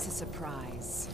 This is a surprise.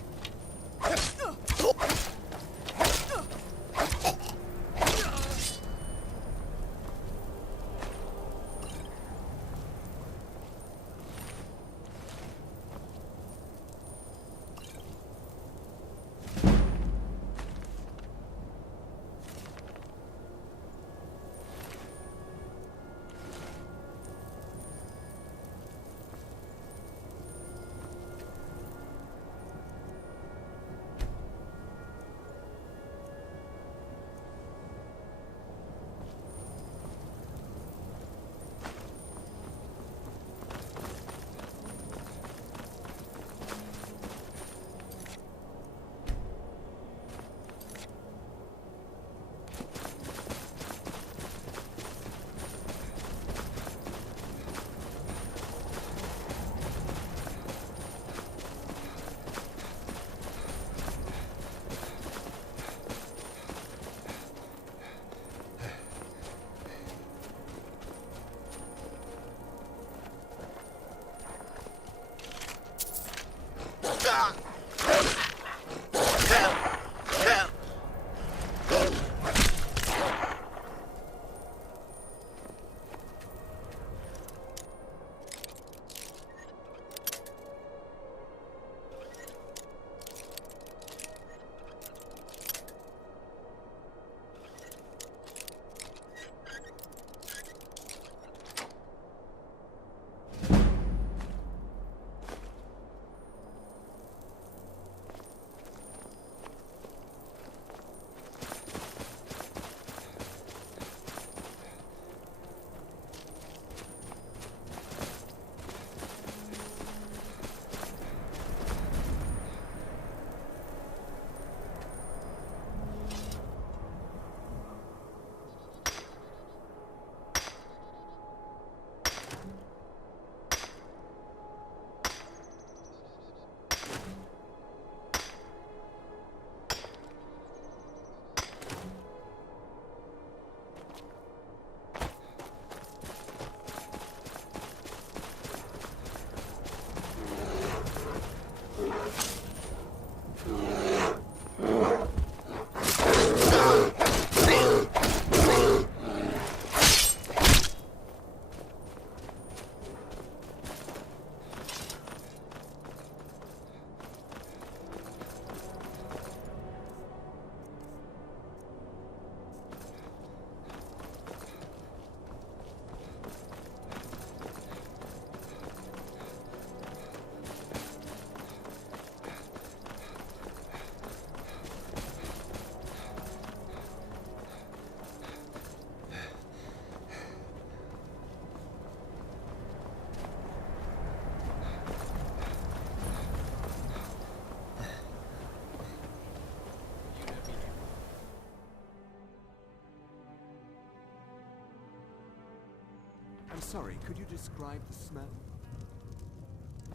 I'm sorry, could you describe the smell?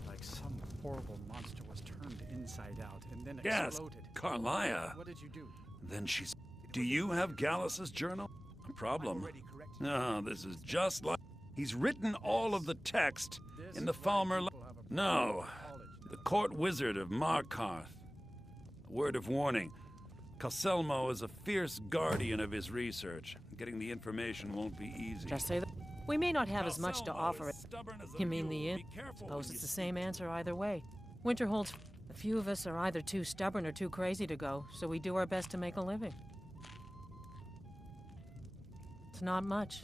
Like some horrible monster was turned inside out and then Yes, exploded. Carlia. What did you do? Then she's... Do you have Gallus's journal? A problem. Already corrected. No, this is just like... He's written all of the text This in the is why Falmer... people have a No, problem with college. the court wizard of Markarth. A word of warning. Coselmo is a fierce guardian of his research. Getting the information won't be easy. Just say that. We may not have as much to Coselmo offer is it. stubborn as a You mean the mule. inn? Be careful Suppose when it's you the same answer either way. Winterhold's... A few of us are either too stubborn or too crazy to go, so we do our best to make a living. It's not much.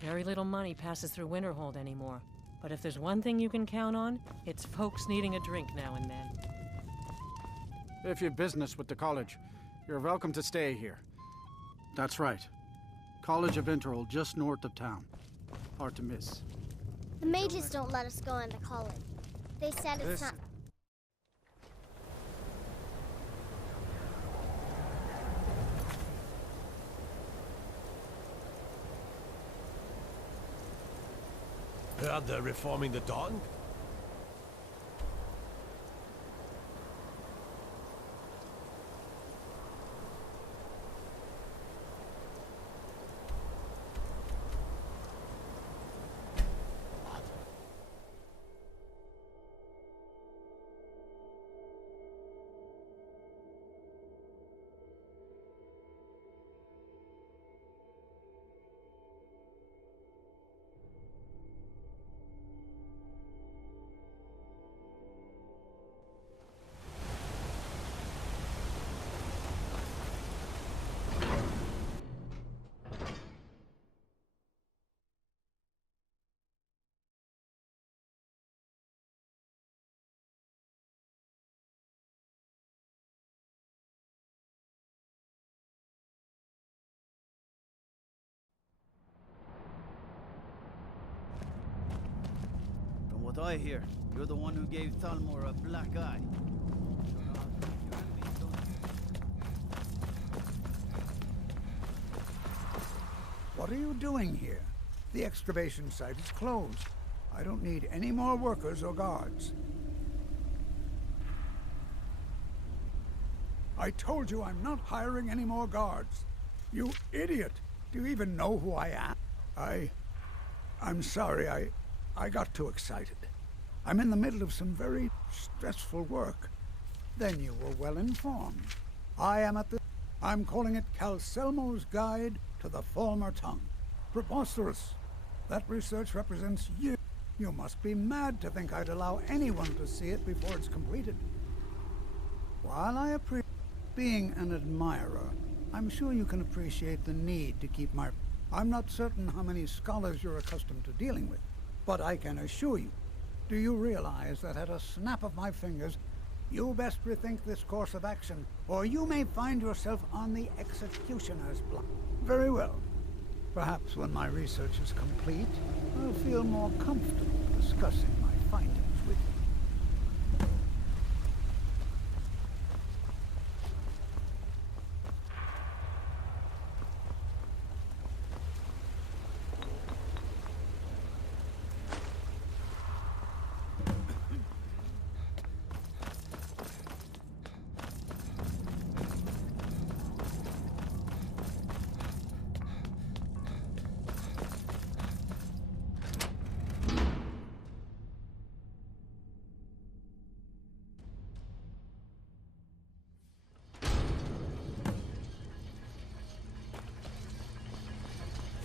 Very little money passes through Winterhold anymore. But if there's one thing you can count on, it's folks needing a drink now and then. If you've business with the college, you're welcome to stay here. That's right. College of Winterhold, just north of town. Hard to miss. The mages don't let us go into college. They said it's not... Heard they're reforming the Dawn? what I hear. You're the one who gave Thalmor a black eye. What are you doing here? The excavation site is closed. I don't need any more workers or guards. I told you I'm not hiring any more guards. You idiot! Do you even know who I am? I'm sorry, I got too excited. I'm in the middle of some very stressful work. Then you were well informed. I'm calling it Calcelmo's Guide to the Former Tongue. Preposterous. That research represents you. You must be mad to think I'd allow anyone to see it before it's completed. While I appreciate being an admirer, I'm sure you can appreciate the need to keep my... I'm not certain how many scholars you're accustomed to dealing with, but I can assure you. Do you realize that at a snap of my fingers, you best rethink this course of action, or you may find yourself on the executioner's block. Very well. Perhaps when my research is complete, I'll feel more comfortable discussing my findings with you.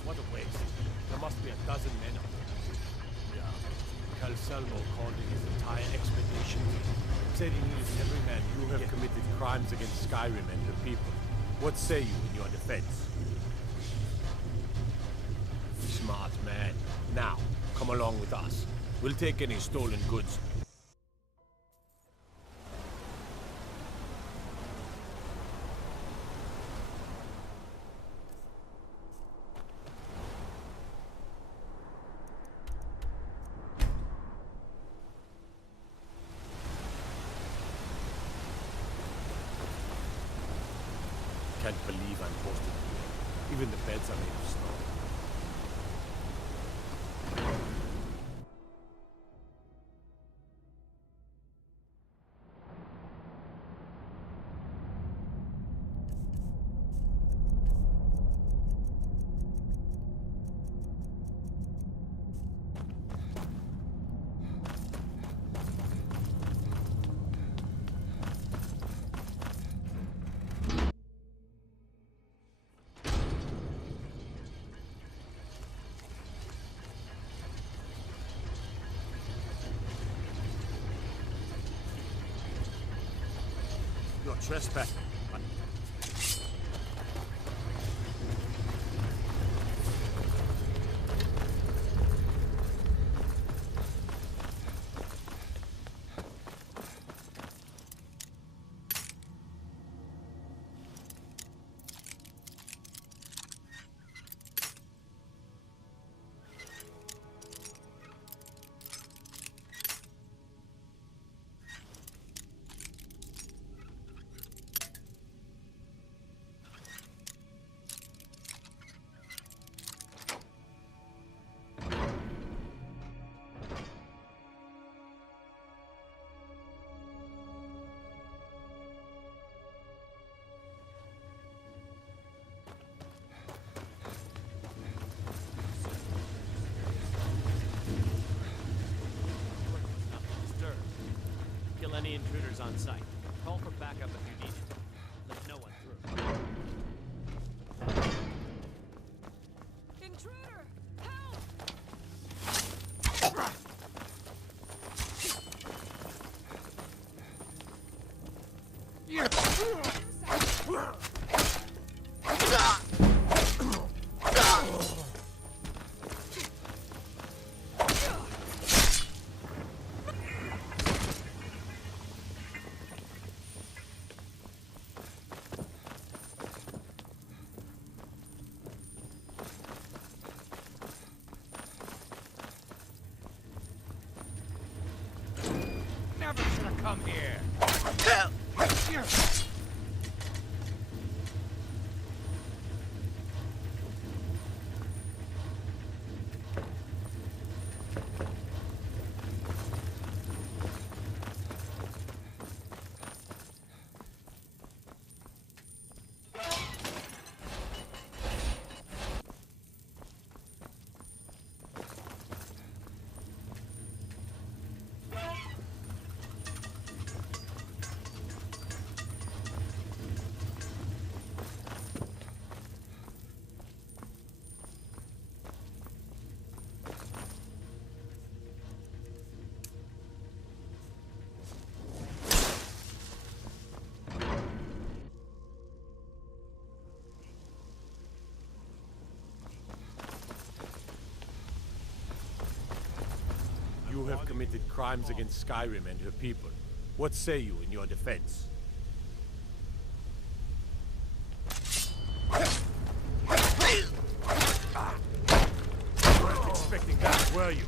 What a waste. There must be a dozen men up there. Yeah. Calcelmo called in his entire expedition. Said he needed every man who have committed crimes against Skyrim and the people. What say you in your defense? Smart man. Now, come along with us. We'll take any stolen goods. Can't believe I'm posted here. Even the beds are made of snow. You're trespassing. Kill any intruders on site. Call for backup if you need it. Let no one through. Intruder! Help! Come here. You have committed crimes against Skyrim and her people. What say you in your defense? You weren't expecting that, were you?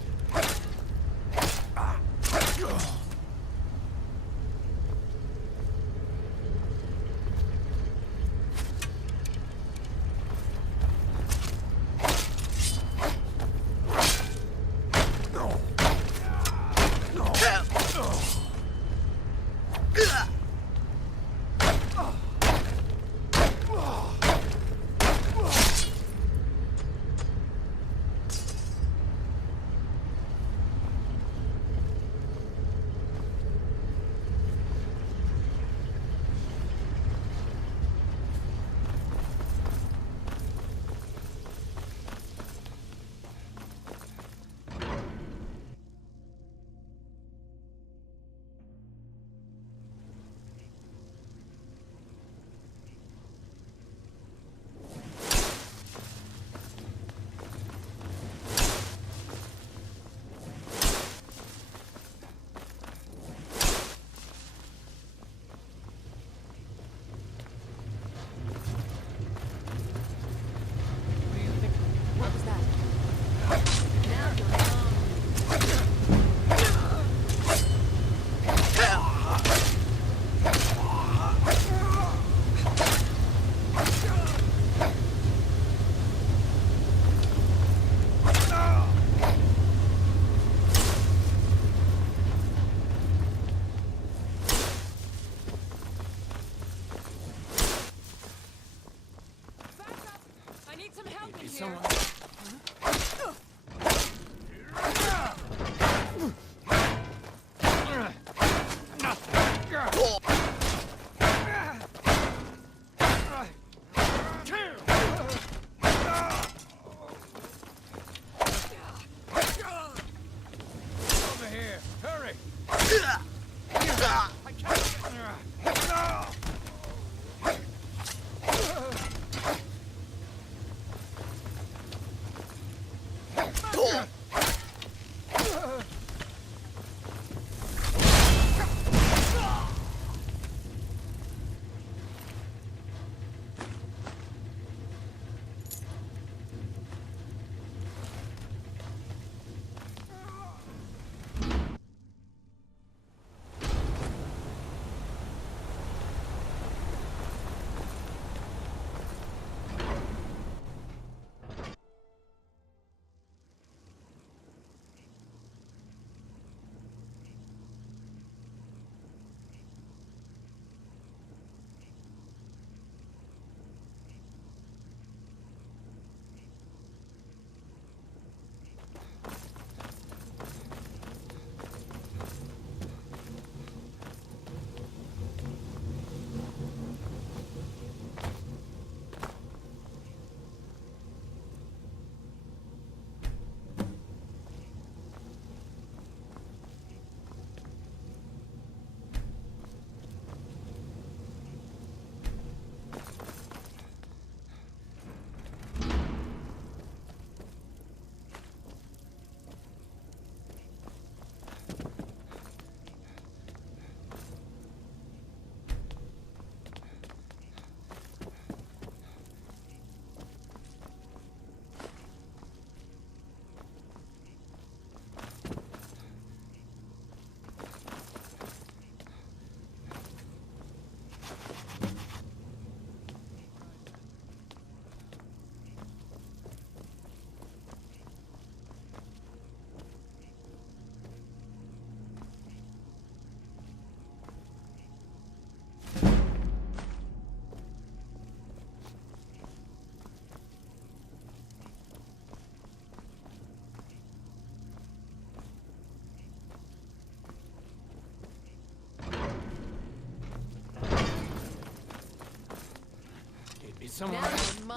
someone.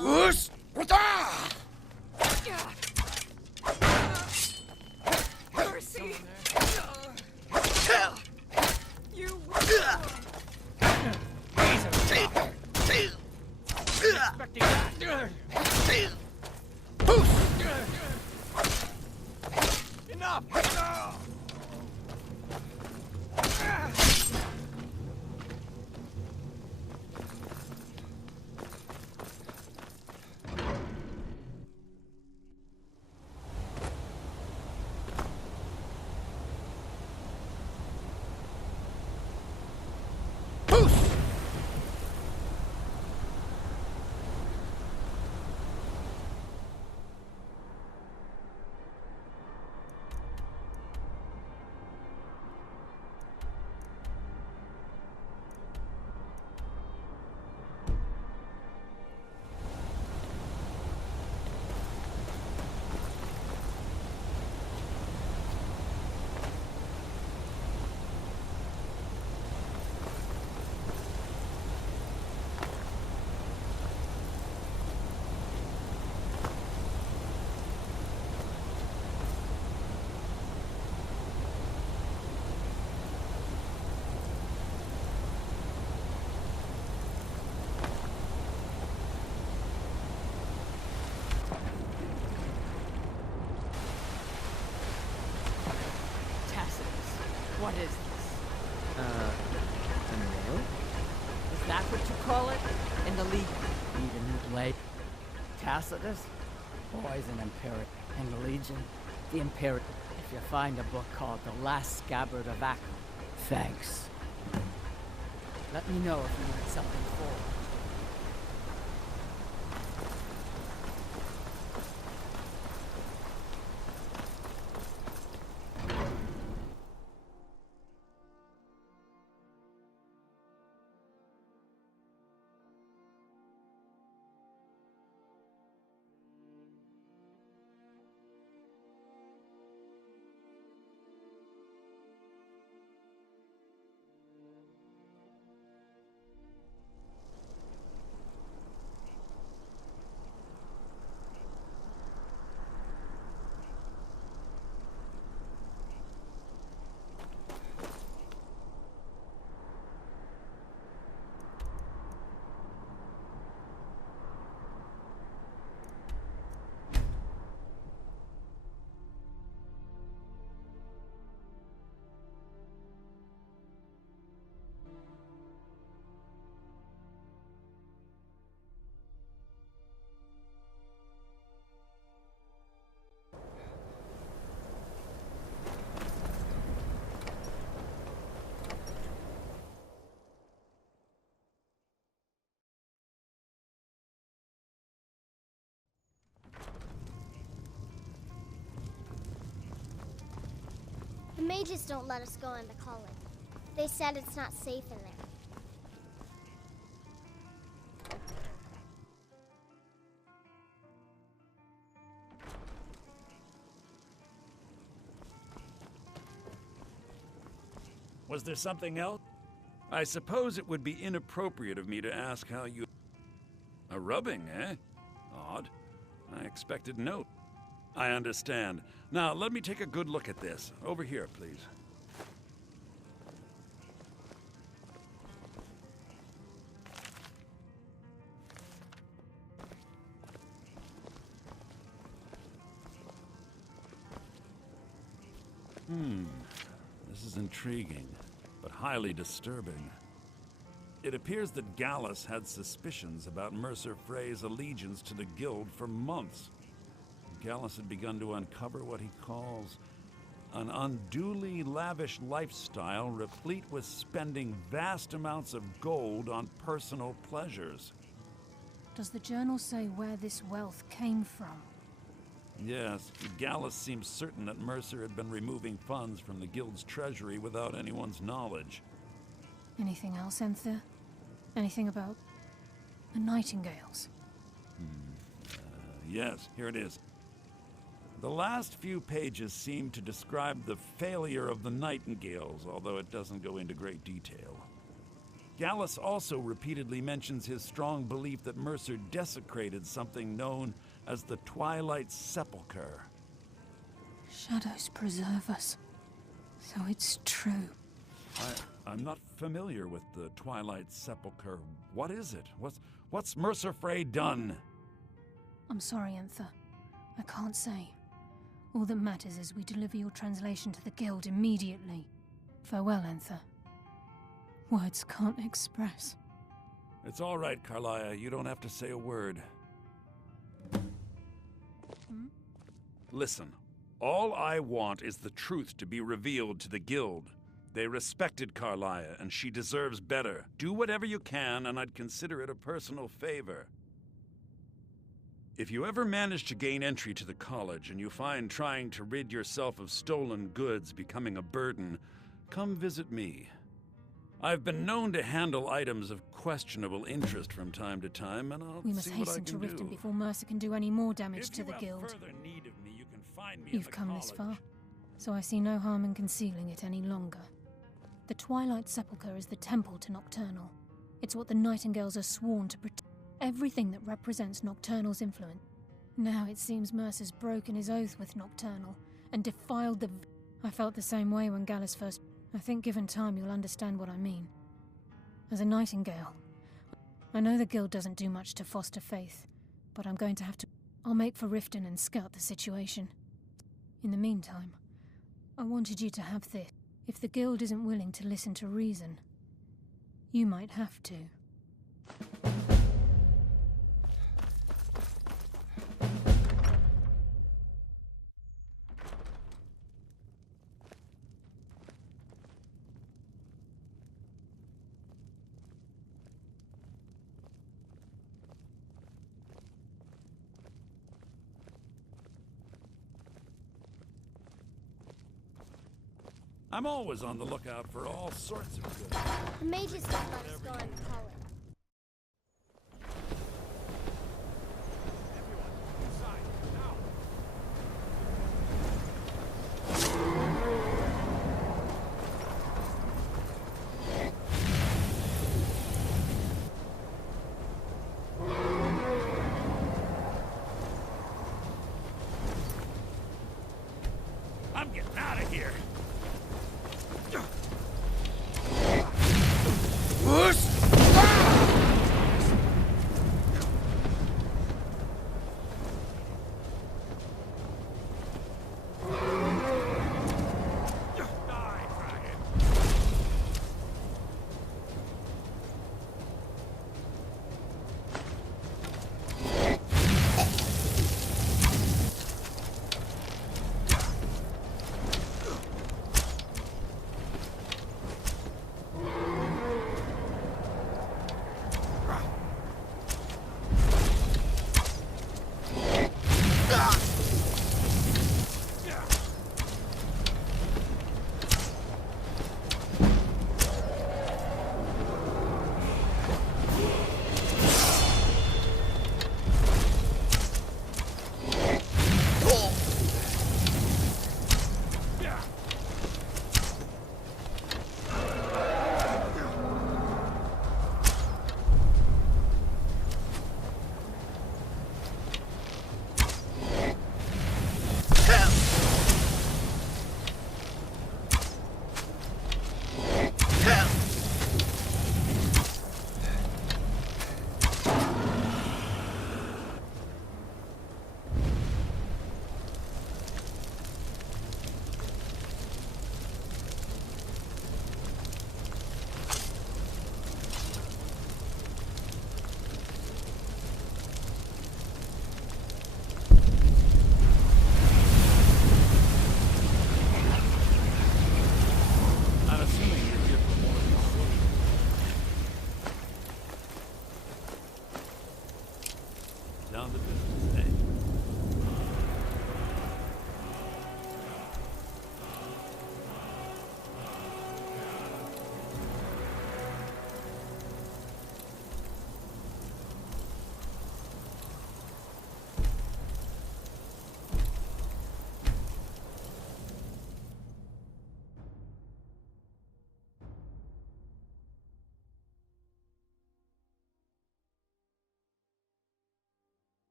Whoosh! Wata! Mercy! You... Expecting that. Enough! What is this? A nail? Is that what you call it? In the League? Need a new blade? Tacitus? Poison Imperator. In the Legion? The Imperator. If you find a book called The Last Scabbard of Akron, thanks. Let me know if you need something for it. The mages don't let us go into college. They said it's not safe in there. Was there something else? I suppose it would be inappropriate of me to ask how you... A rubbing, eh? Odd. I expected no. I understand. Now, let me take a good look at this. Over here, please. This is intriguing, but highly disturbing. It appears that Gallus had suspicions about Mercer Frey's allegiance to the Guild for months. Gallus had begun to uncover what he calls an unduly lavish lifestyle replete with spending vast amounts of gold on personal pleasures. Does the journal say where this wealth came from? Yes, Gallus seems certain that Mercer had been removing funds from the Guild's treasury without anyone's knowledge. Anything else, Enthir? Anything about the Nightingales? Yes, here it is. The last few pages seem to describe the failure of the Nightingales, although it doesn't go into great detail. Gallus also repeatedly mentions his strong belief that Mercer desecrated something known as the Twilight Sepulchre. Shadows preserve us. So it's true. I'm not familiar with the Twilight Sepulchre. What is it? What's Mercer Frey done? I'm sorry, Enther. I can't say. All that matters is we deliver your translation to the Guild immediately. Farewell, Enther. Words can't express. It's all right, Carlia. You don't have to say a word. Listen, all I want is the truth to be revealed to the Guild. They respected Carlia, and she deserves better. Do whatever you can, and I'd consider it a personal favor. If you ever manage to gain entry to the college, and you find trying to rid yourself of stolen goods becoming a burden, come visit me. I've been known to handle items of questionable interest from time to time, and I'll We must see what I hasten can to Riften do. before Mercer can do any more damage to the If Guild. you have further need of me, you can find me You've at the come college. this far, so I see no harm in concealing it any longer. The Twilight Sepulchre is the temple to Nocturnal. It's what the Nightingales are sworn to protect. Everything that represents Nocturnal's influence. Now it seems Mercer's broken his oath with Nocturnal and defiled the... I felt the same way when Gallus first... I think given time you'll understand what I mean. As a Nightingale, I know the Guild doesn't do much to foster faith, but I'm going to have to... I'll make for Riften and scout the situation. In the meantime, I wanted you to have this. If the Guild isn't willing to listen to reason, you might have to. I'm always on the lookout for all sorts of good. The mages don't let us go in the college. I'm getting out of here. Whoosh!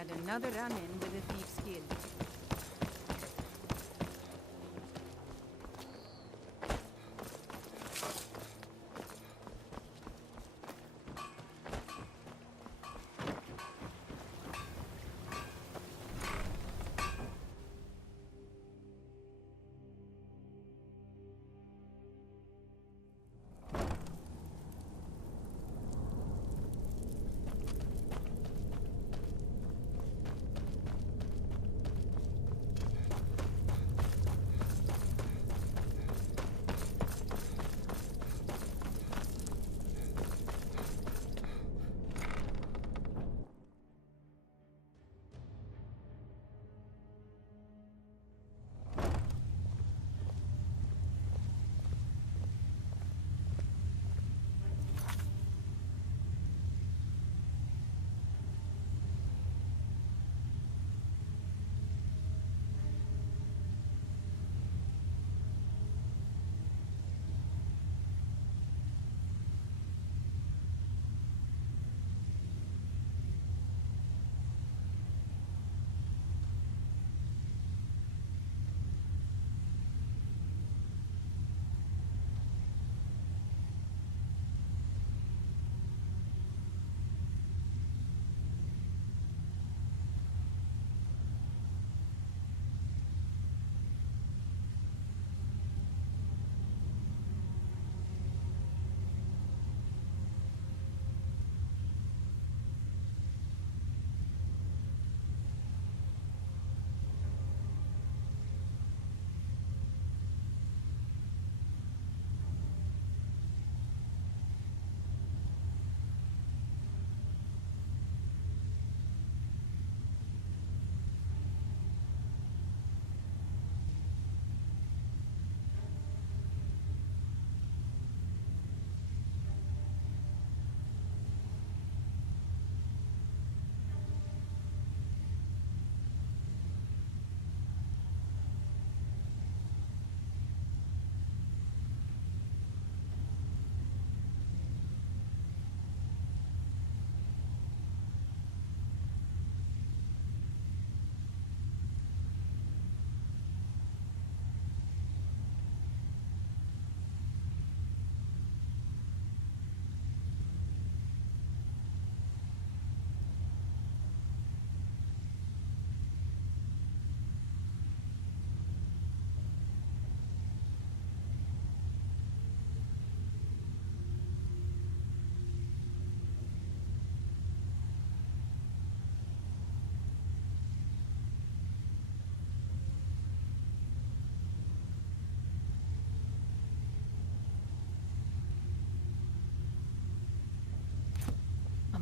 had another run-in with a thief's guild.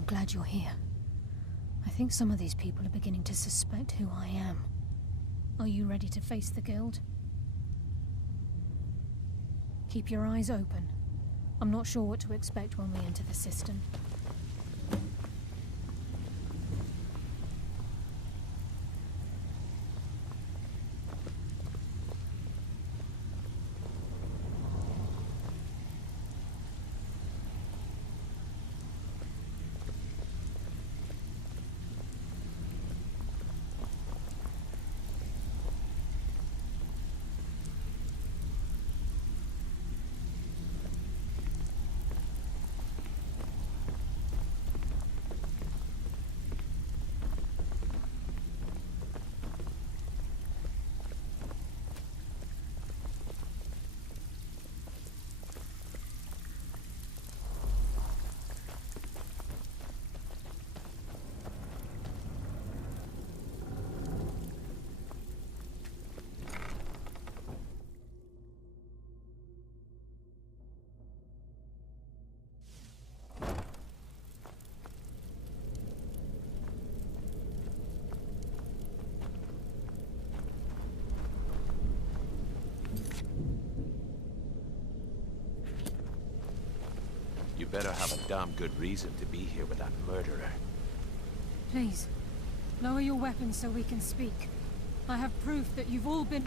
Glad you're here. I think some of these people are beginning to suspect who I am. Are you ready to face the guild? Keep your eyes open. I'm not sure what to expect when we enter the system. You better have a damn good reason to be here with that murderer. Please, lower your weapons so we can speak. I have proof that you've all been...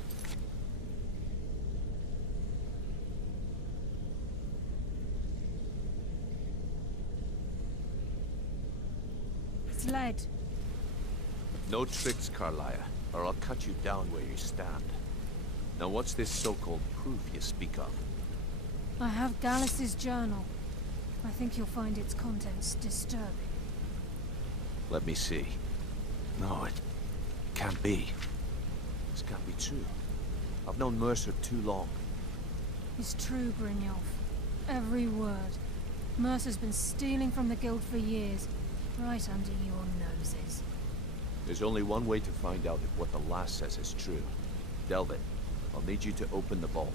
It's lead. No tricks, Carlia, or I'll cut you down where you stand. Now what's this so-called proof you speak of? I have Gallus's journal. I think you'll find its contents disturbing. Let me see. No, it can't be. This can't be true. I've known Mercer too long. It's true, Brynjolf. Every word. Mercer's been stealing from the guild for years, right under your noses. There's only one way to find out if what the lass says is true. Delvin, I'll need you to open the vault.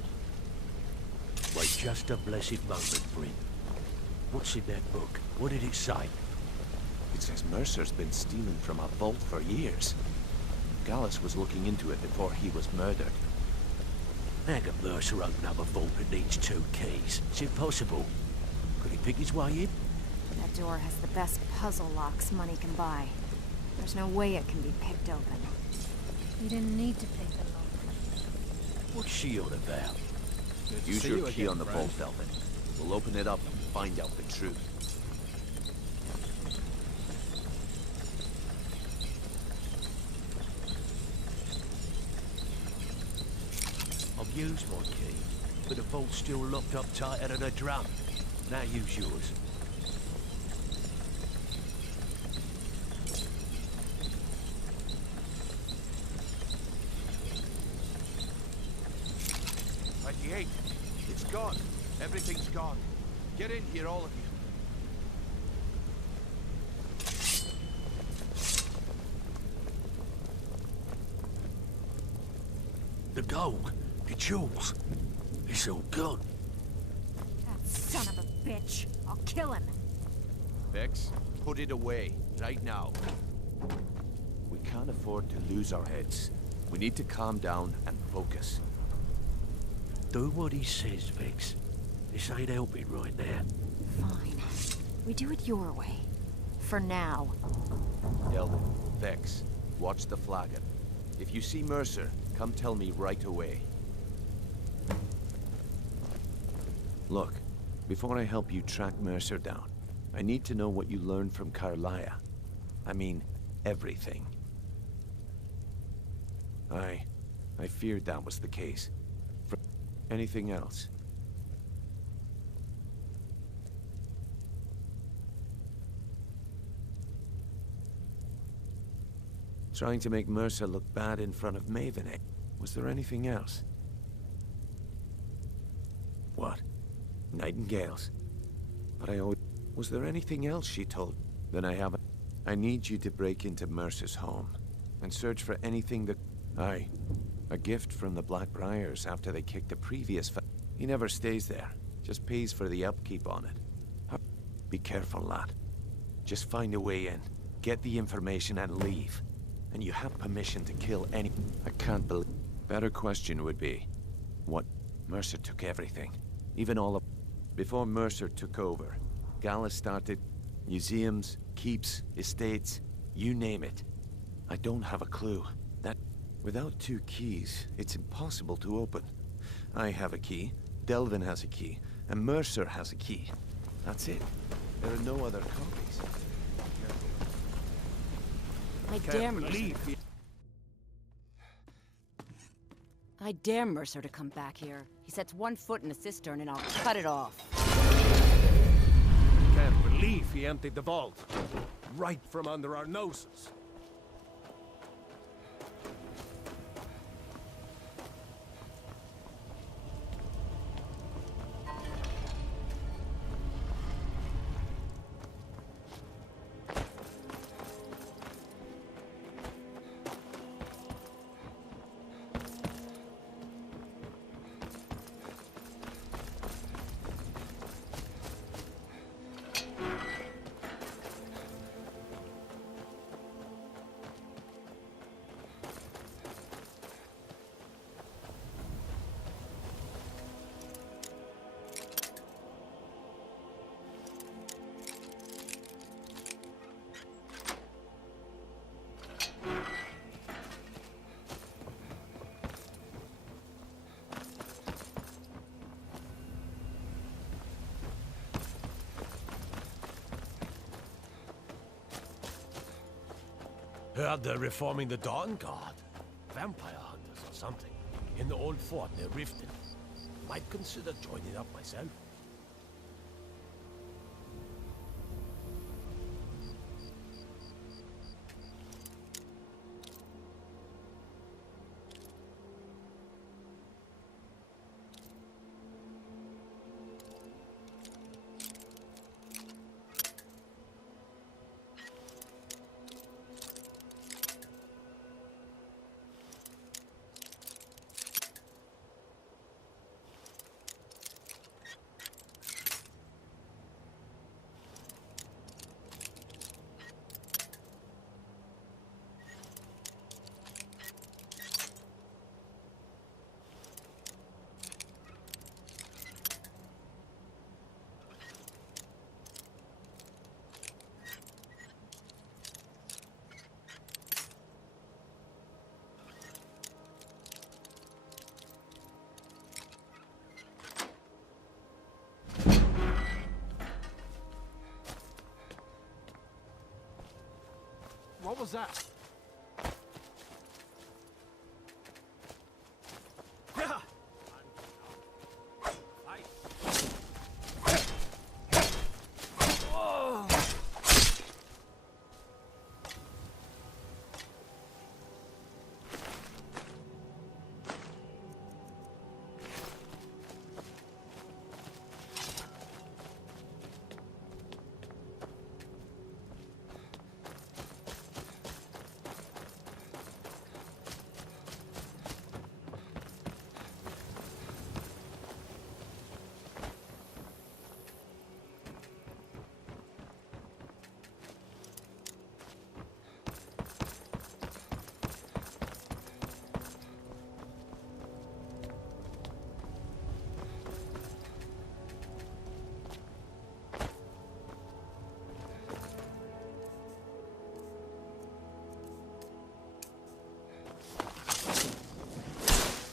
Wait just a blessed moment, Bryn. What's in that book? What did it say? It says Mercer's been stealing from our vault for years. Gallus was looking into it before he was murdered. How can Mercer open up a vault that needs 2 keys? It's impossible. Could he pick his way in? That door has the best puzzle locks money can buy. There's no way it can be picked open. You didn't need to pick the lock. What's she on about? Use your key on the vault, Delvin. We'll open it up and find out the truth. I've used my key, but the vault's still locked up tighter than a drum. Now use yours. It's gone. Everything's gone. Get in here, all of you. The gold, the jewels, it's all gone. That son of a bitch. I'll kill him. Vex, put it away, right now. We can't afford to lose our heads. We need to calm down and focus. Do what he says, Vex. This ain't helping right now. Fine. We do it your way. For now. Delvin, Vex, watch the flagon. If you see Mercer, come tell me right away. Look, before I help you track Mercer down, I need to know what you learned from Carlia. I mean, everything. I feared that was the case. Anything else? Trying to make Mercer look bad in front of Maven, eh? Was there anything else? What? Nightingales? But I always... Was there anything else she told? Then I haven't... I need you to break into Mercer's home and search for anything that... Aye. A gift from the Blackbriars after they kicked the previous He never stays there. Just pays for the upkeep on it. Be careful, lad. Just find a way in. Get the information and leave. And you have permission to kill any... I can't believe... Better question would be... What? Mercer took everything. Even all of... Before Mercer took over, Gallus started museums, keeps, estates, you name it. I don't have a clue. That... Without 2 keys, it's impossible to open. I have a key, Delvin has a key, and Mercer has a key. That's it. There are no other copies. I dare Mercer. I dare Mercer to come back here. He sets 1 foot in a cistern and I'll cut it off. Can't believe he emptied the vault. Right from under our noses. Heard they're reforming the Dawn Guard. Vampire hunters or something. In the old fort near Riften. Might consider joining up myself. What was that?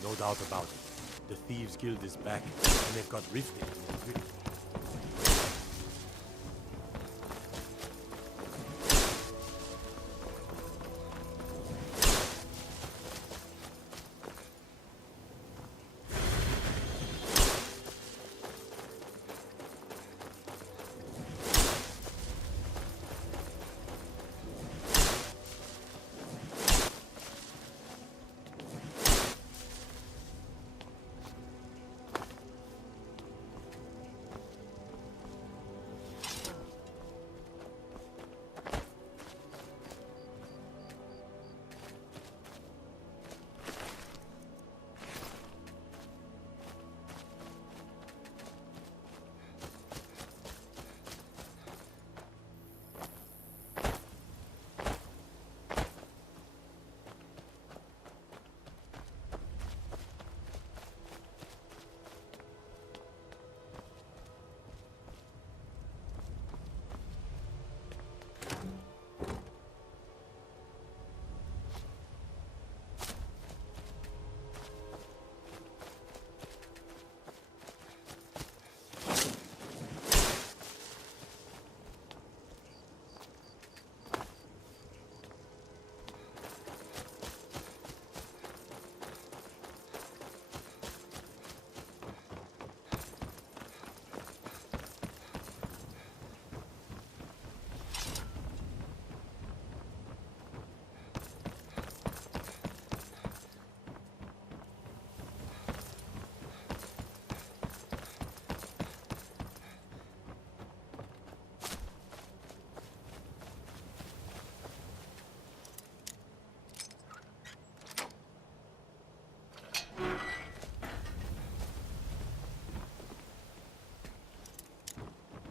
No doubt about it. The Thieves Guild is back, and they've got Riften.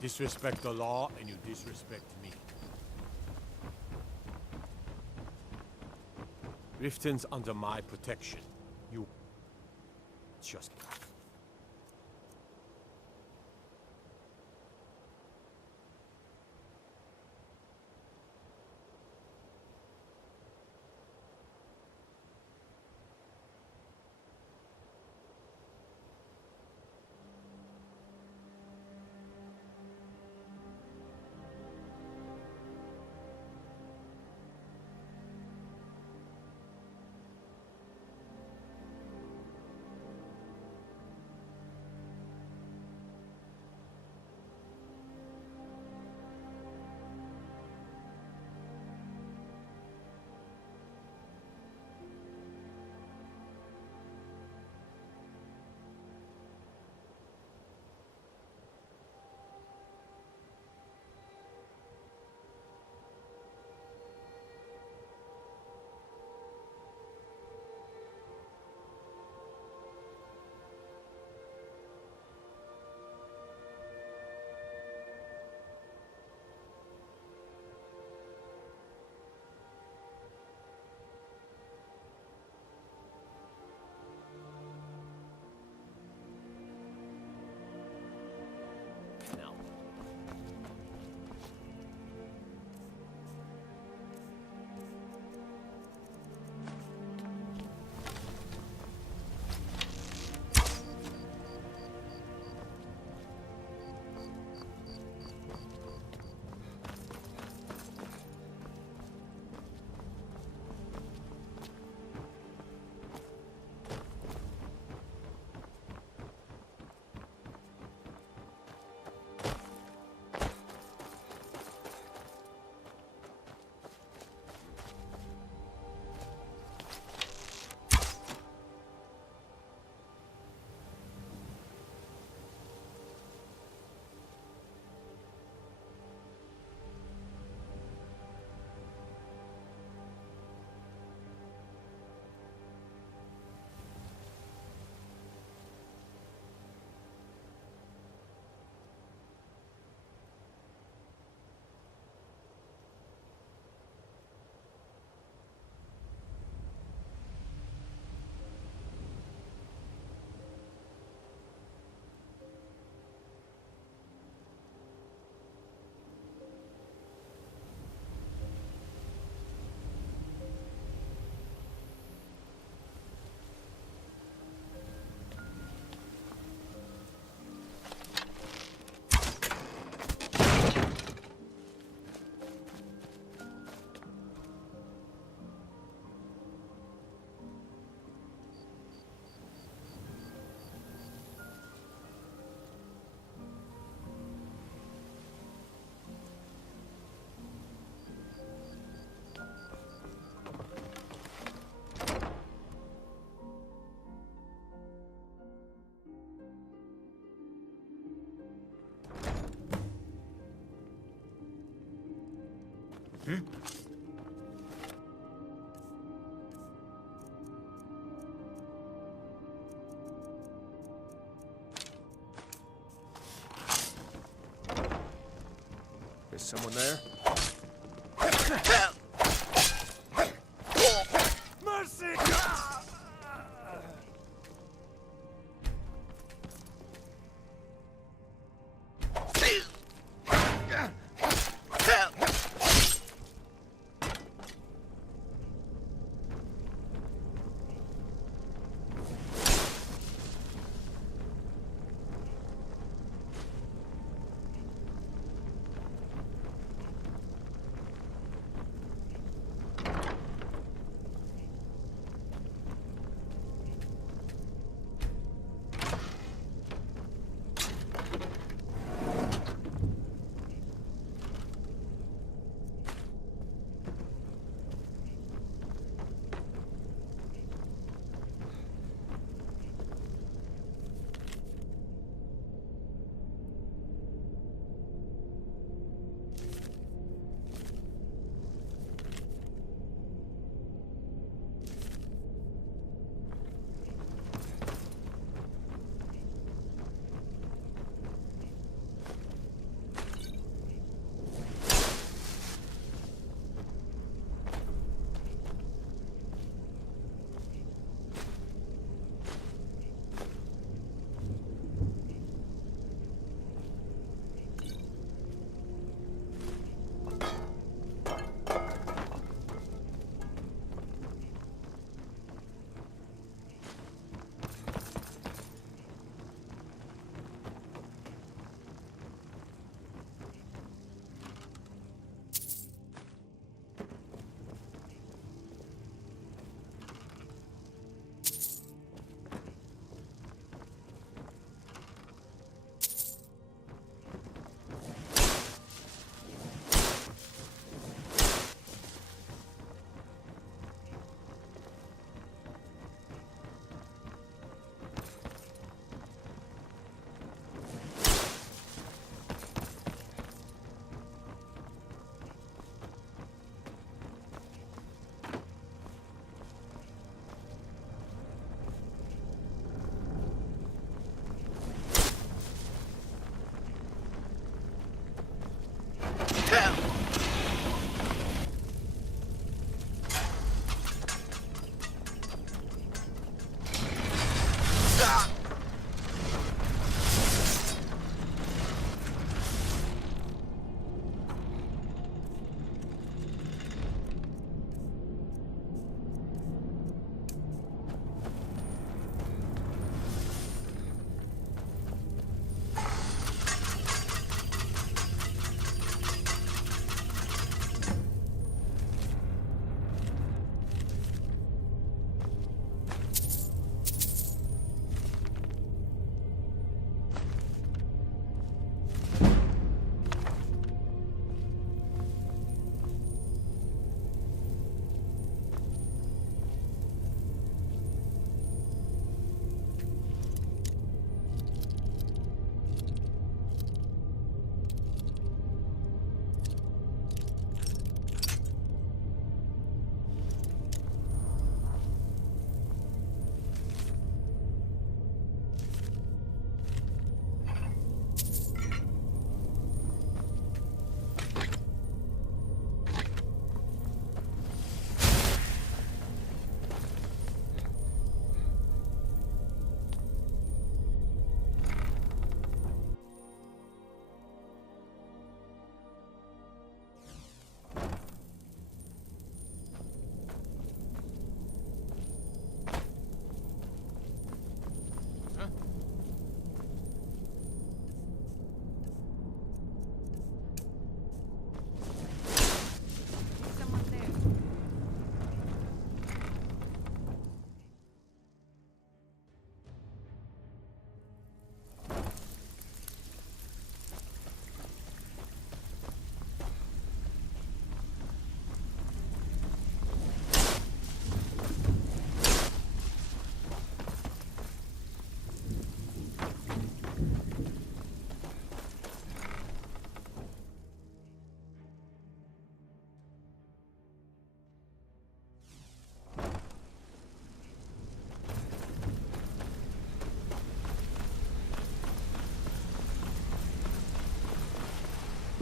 Disrespect the law, and you disrespect me. Riften's under my protection. You... just... Is someone there? Mercy!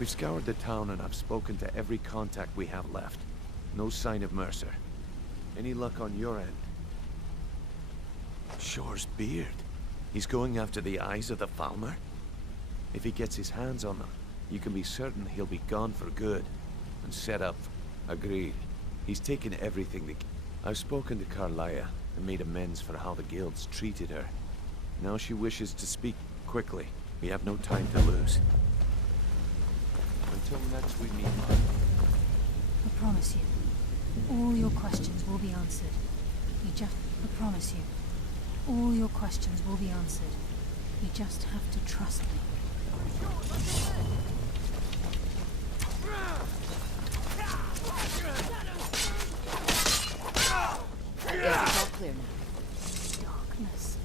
We've scoured the town and I've spoken to every contact we have left. No sign of Mercer. Any luck on your end? Shore's beard. He's going after the eyes of the Falmer? If he gets his hands on them, you can be certain he'll be gone for good. And set up. Agreed. He's taken everything that... I've spoken to Carlia and made amends for how the guilds treated her. Now she wishes to speak quickly. We have no time to lose. Until next we meet. I promise you, all your questions will be answered. I promise you, all your questions will be answered. You just have to trust me. It's all clear now. Darkness.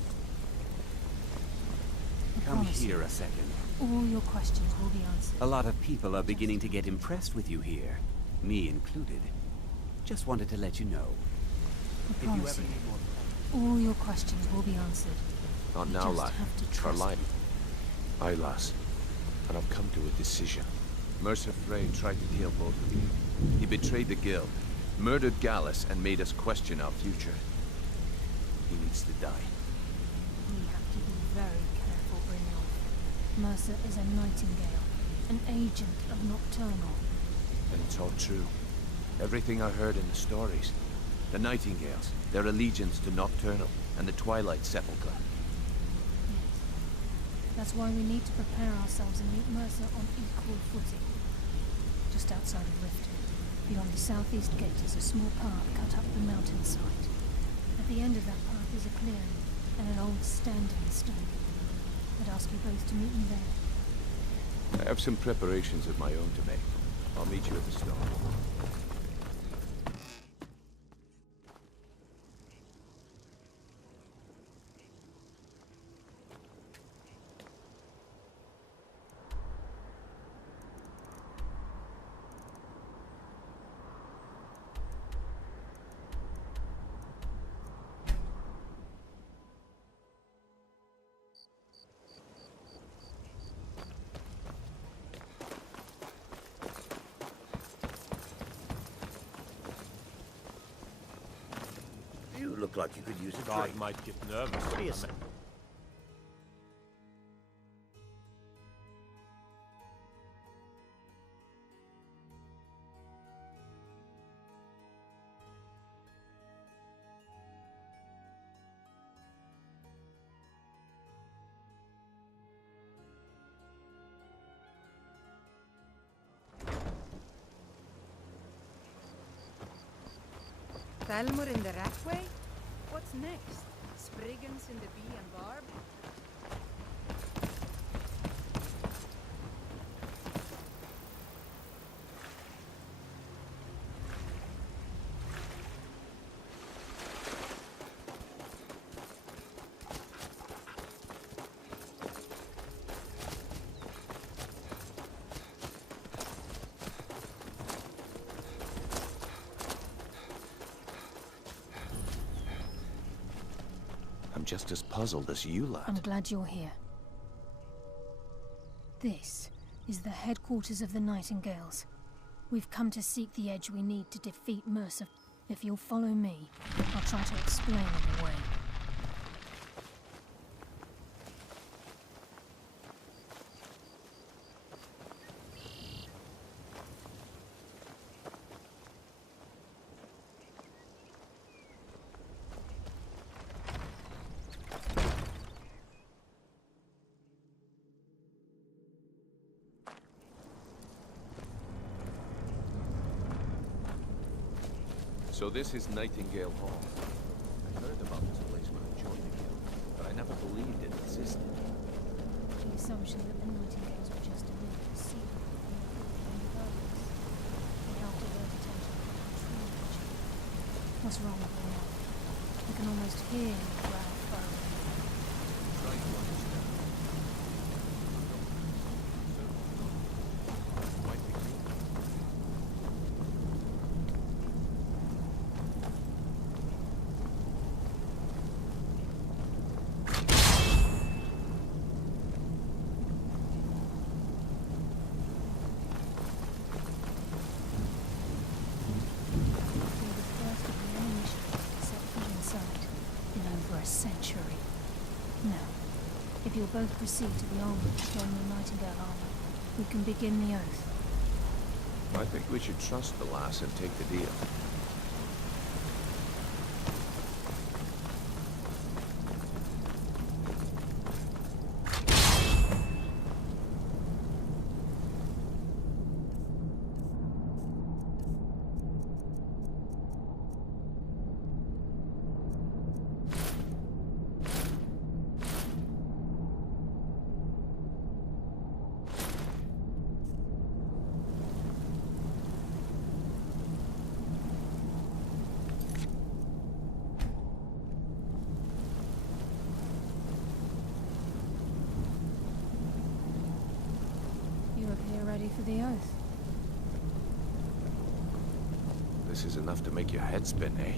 Come here a second. All your questions will be answered. A lot of people are beginning to get impressed with you here, me included. Just wanted to let you know. I If you promise ever you, need more... all your questions will be answered. Not You now, just lad. have to trust Carlisle. Aye, lass. And I've come to a decision. Mercer Frey tried to kill both of you. He betrayed the guild, murdered Gallus, and made us question our future. He needs to die. We have to be very careful, Brynjolf. Mercer is a Nightingale, an agent of Nocturnal. And it's all true. Everything I heard in the stories. The Nightingales, their allegiance to Nocturnal, and the Twilight Sepulchre. That's why we need to prepare ourselves and meet Mercer on equal footing. Just outside of Riften, beyond the southeast gate is a small path cut up the mountainside. At the end of that path is a clearing and an old standing stone. I'd ask you both to meet me there. I have some preparations of my own to make. I'll meet you at the stone. You look like you could use a God drink. might get nervous. What do you say? Thalmor in the Ratway? What's next? Spriggans in the Bee and Barb? I'm just as puzzled as you, lad. I'm glad you're here. This is the headquarters of the Nightingales. We've come to seek the edge we need to defeat Mercer. If you'll follow me, I'll try to explain in a way. So this is Nightingale Hall. I heard about this place when I joined the guild, but I never believed it existed. The assumption that the Nightingales were just a little deceived and others. They helped divert attention from the true nature. What's wrong with the love? I can almost hear you growl furrowing. Trying to understand. Might be true. you'll both proceed to the armory to join the Nightingale army, we can begin the oath. I think we should trust the lass and take the deal. Ready for the oath? This is enough to make your head spin, eh?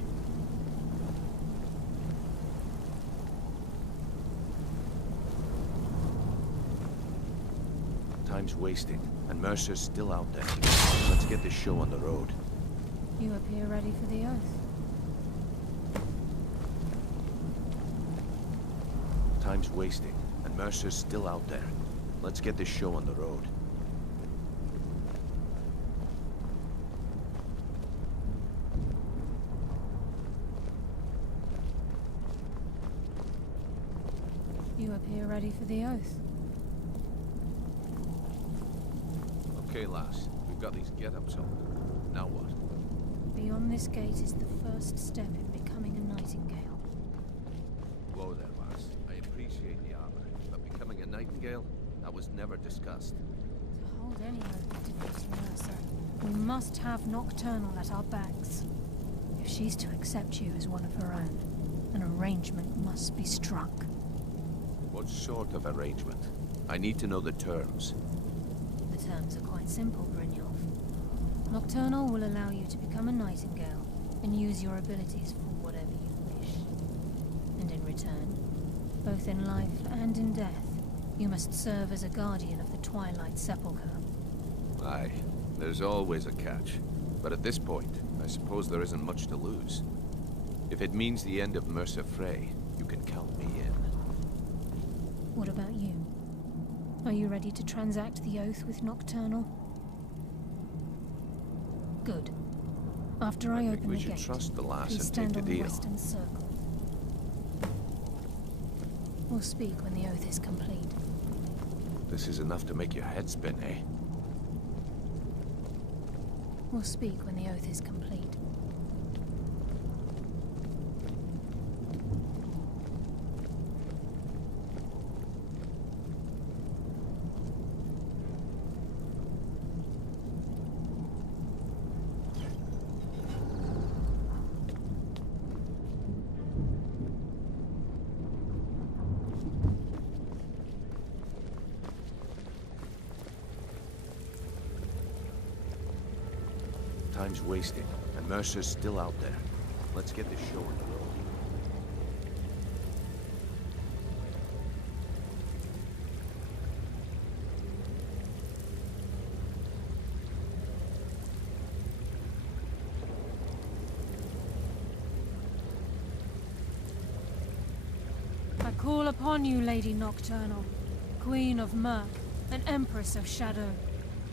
Time's wasting, and Mercer's still out there. Let's get this show on the road. You appear ready for the oath. Time's wasting, and Mercer's still out there. Let's get this show on the road. You appear ready for the oath. Okay, lass. We've got these get-ups on. Now what? Beyond this gate is the first step in becoming a Nightingale. Whoa there, lass. I appreciate the armor, but becoming a Nightingale? That was never discussed. To hold any oath of defeating Mercer, we must have Nocturnal at our backs. If she's to accept you as one of her own, an arrangement must be struck. What sort of arrangement? I need to know the terms. The terms are quite simple, Brynjolf. Nocturnal will allow you to become a Nightingale and use your abilities for whatever you wish. And in return, both in life and in death, you must serve as a guardian of the Twilight Sepulchre. Aye, there's always a catch. But at this point, I suppose there isn't much to lose. If it means the end of Mercer Frey, you can count me in. What about you? Are you ready to transact the oath with Nocturnal? Good. After I open the gate, trust the lass please and stand take on the the deal. western circle. We'll speak when the oath is complete. This is enough to make your head spin, eh? We'll speak when the oath is complete. Time's wasting, and Mercer's still out there. Let's get this show on the road. I call upon you, Lady Nocturnal, Queen of Murk, and Empress of Shadow.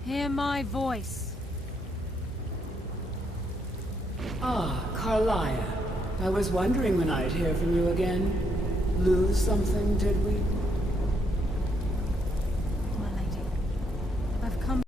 Hear my voice. Ah, Carlia. I was wondering when I'd hear from you again. Lose something, did we?